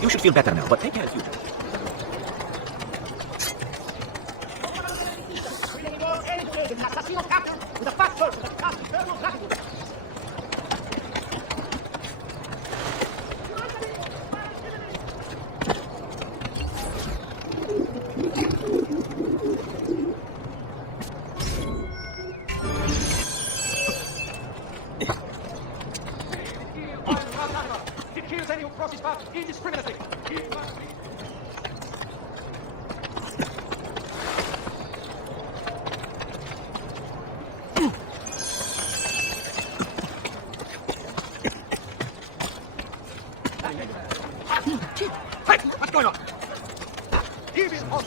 You should feel better now, but take care of you.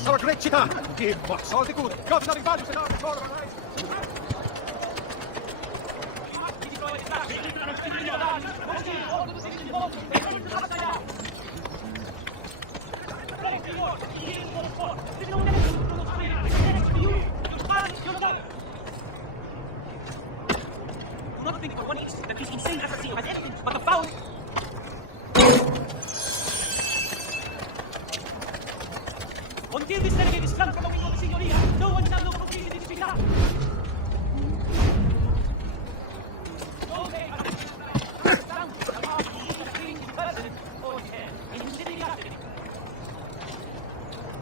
Our great Chita! Give what's all the good. Governor values in our colonization. Do not think for 1 inch that this insane assassin has anything but the foul. Until this renegade is flung from the wing of the Signoria, no one shall know completely this Chita.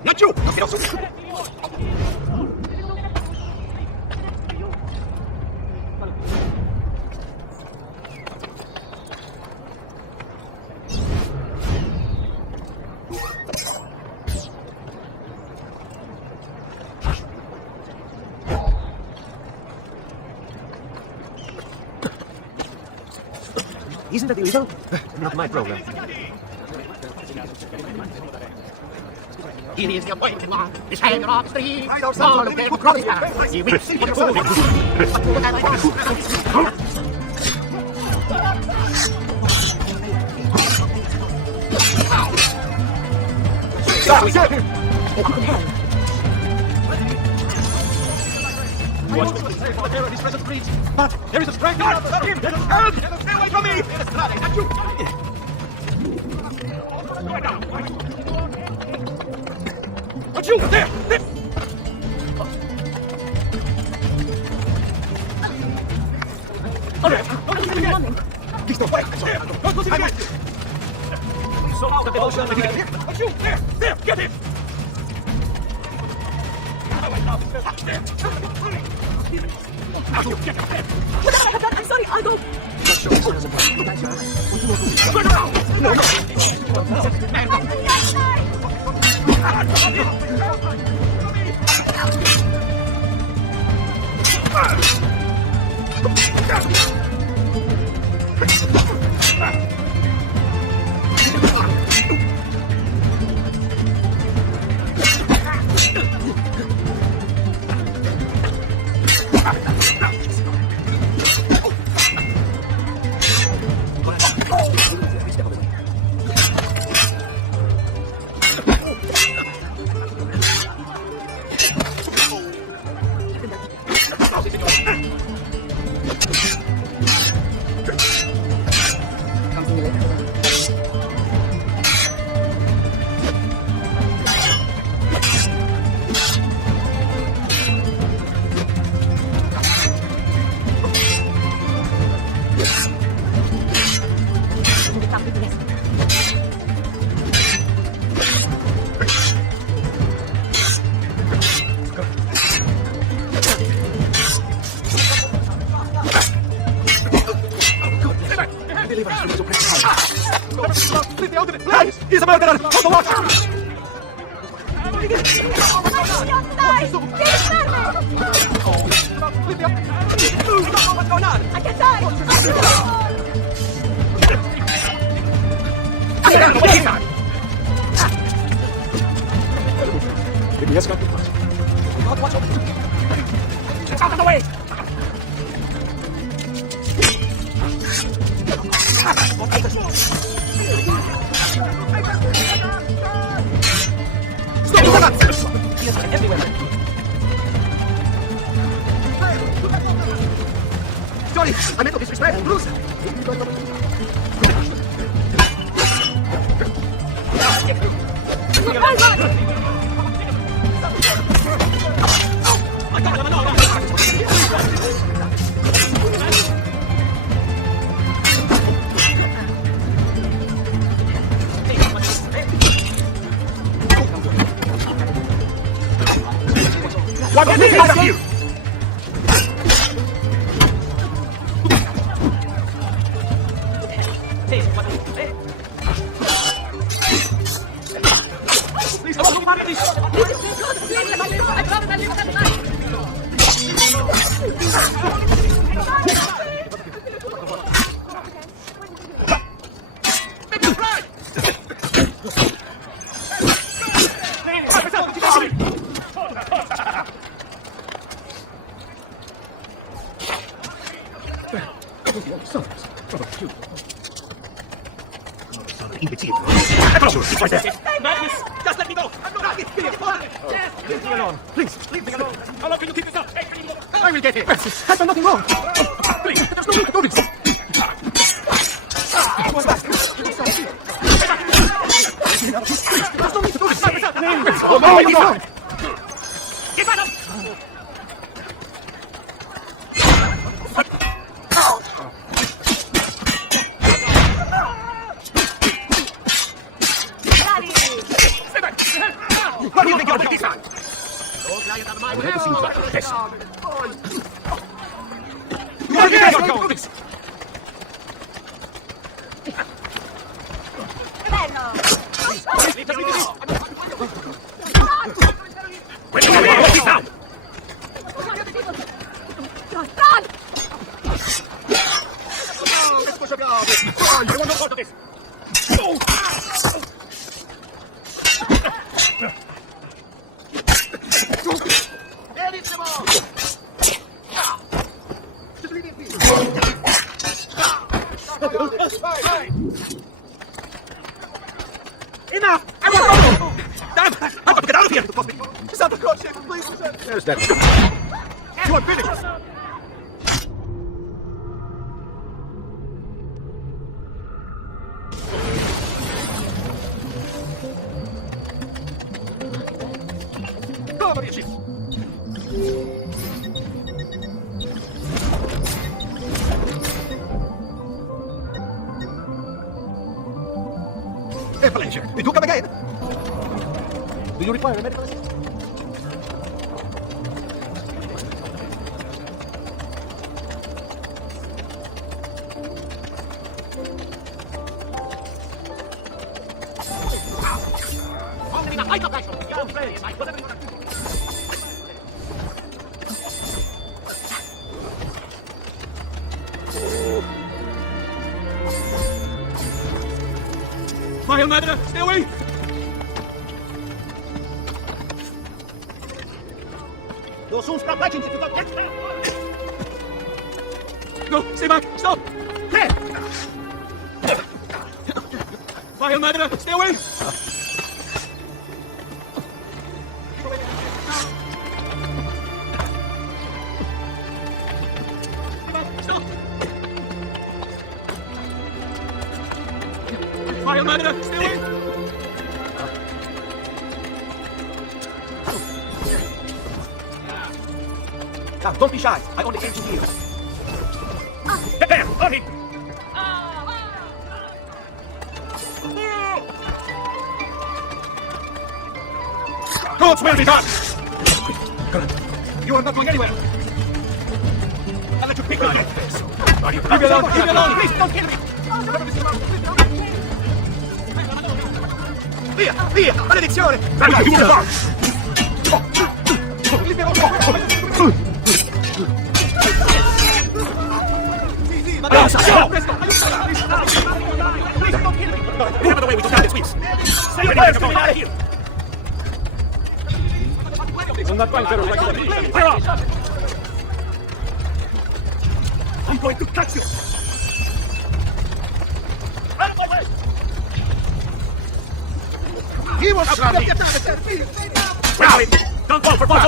Not you! No quiero subir. Isn't that illegal? Not my program. Here is the appointed one, the savior of the street, all of them chronic. He will see the But there is a strength in the stream! Get away from me! Not you! Not you! There! There! All right, Please don't wait! Don't lose it! So out of the ocean. Not you! There! There! Get him! I'm sorry, I'll go. He's a murderer! On the water! What's going on? I can't die! Maybe he's got the flash. Watch out! Get out of the way! Sorry, I meant to disrespect Bruce. What is it? Madness! Just let me go! I'm not Leave me alone! Please, leave me alone! How long can you keep this up? I will get it. I've done nothing wrong. Please, there's no need to do this. There's no need to do this. Oh, no, you don't. Give that up! What do you think you're doing this time? I would never seem like this. What do you think you're doing this? Where do you want this now? Let's push up your you want no part of this. Enough! I want to go! Damn! I've got to get out of here! Santa Claus, please! There's that. You are finished! Go, Marici! Hey, Valencia, did you come again? Do you require a medical assist? Smile, madre! Stay away! You'll soon stop legends if you don't get there! No, stay back! Stop! There! Smile, madre! Stay away! Stop! Smile, madre! Stay away! Now, don't be shy. I only came to heal. Get there! On him! God's will be done! You are not going anywhere! I'll let you pick me up! Leave me alone! Leave me alone! Please, don't kill me! Via! Via! Maledizione! Leave me alone! Presto! Please, don't kill me! We have another way we took down the sweeps! Say your prayers to me out of here! I'm not going to like that. Fire off! I'm going to catch you! Run away! He won't stop me! Rally! Don't fall for false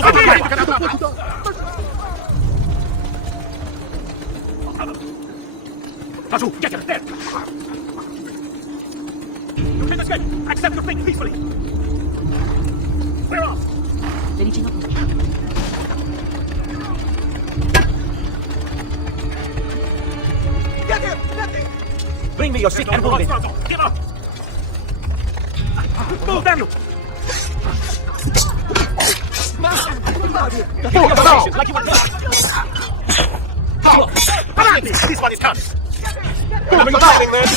Tazu, get him! There! can escape. Accept your fate peacefully. We're off. Reaching up. Get him! Get him! Bring me your sick and wounded. Give up! Move, damn you! Like you were done. This one is coming. I'm surviving, man.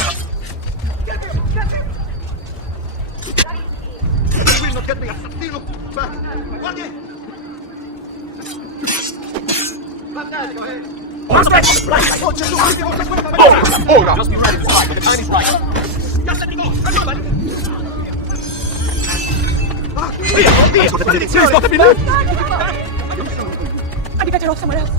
You will not get me a single back. Hold up. Just be ready to fight when the time is right. Just let me go. Please, got to be there. I'd be better off somewhere else.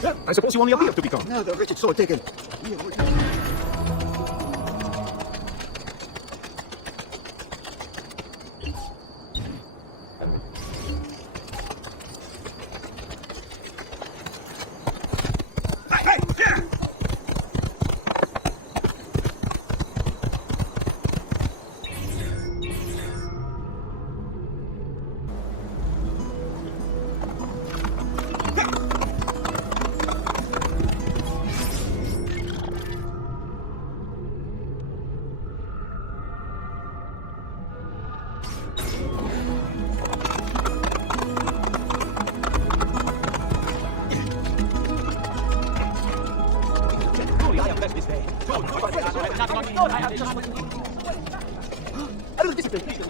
Yeah, I suppose you only appear to be calm. Now the wretched soul taken. Truly, I am blessed this day. I have just what you need. A little discipline, please.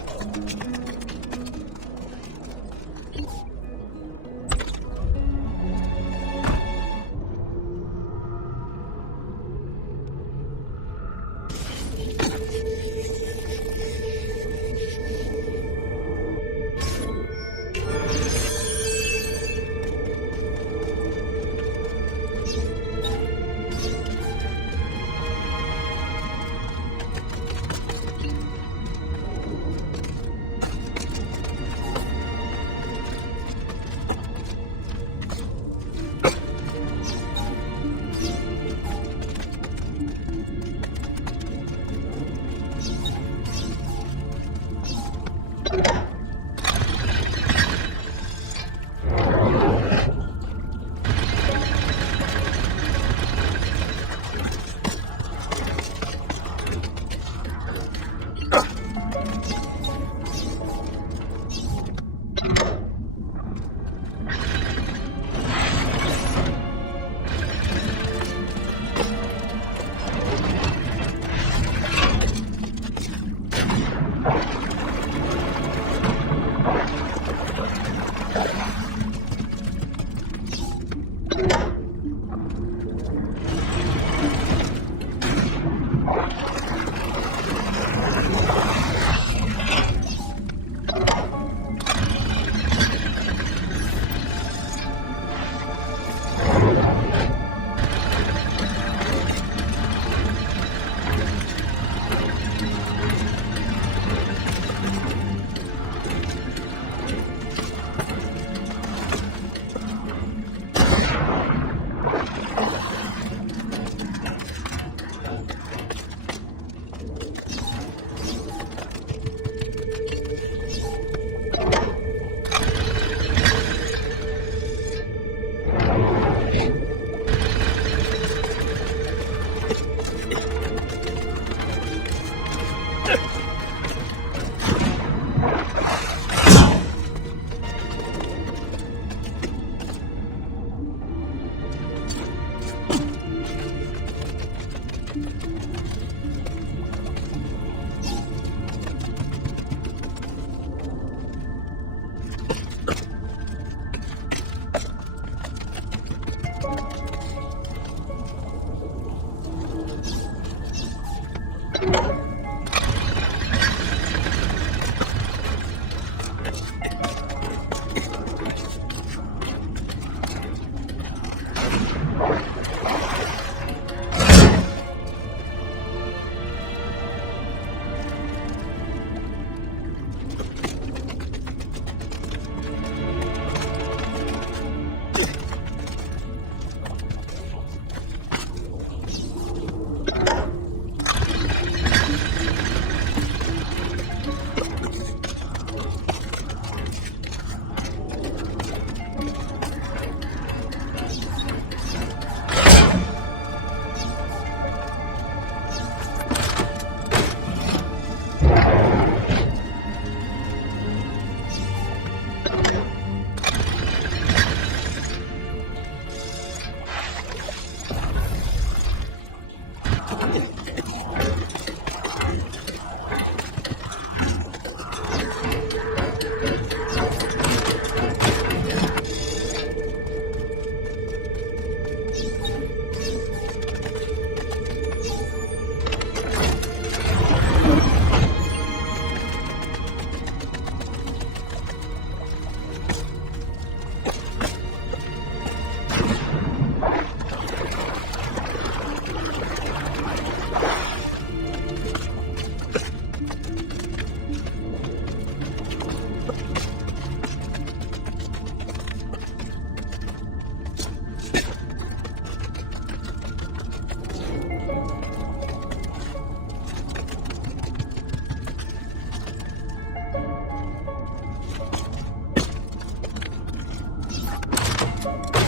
Yes.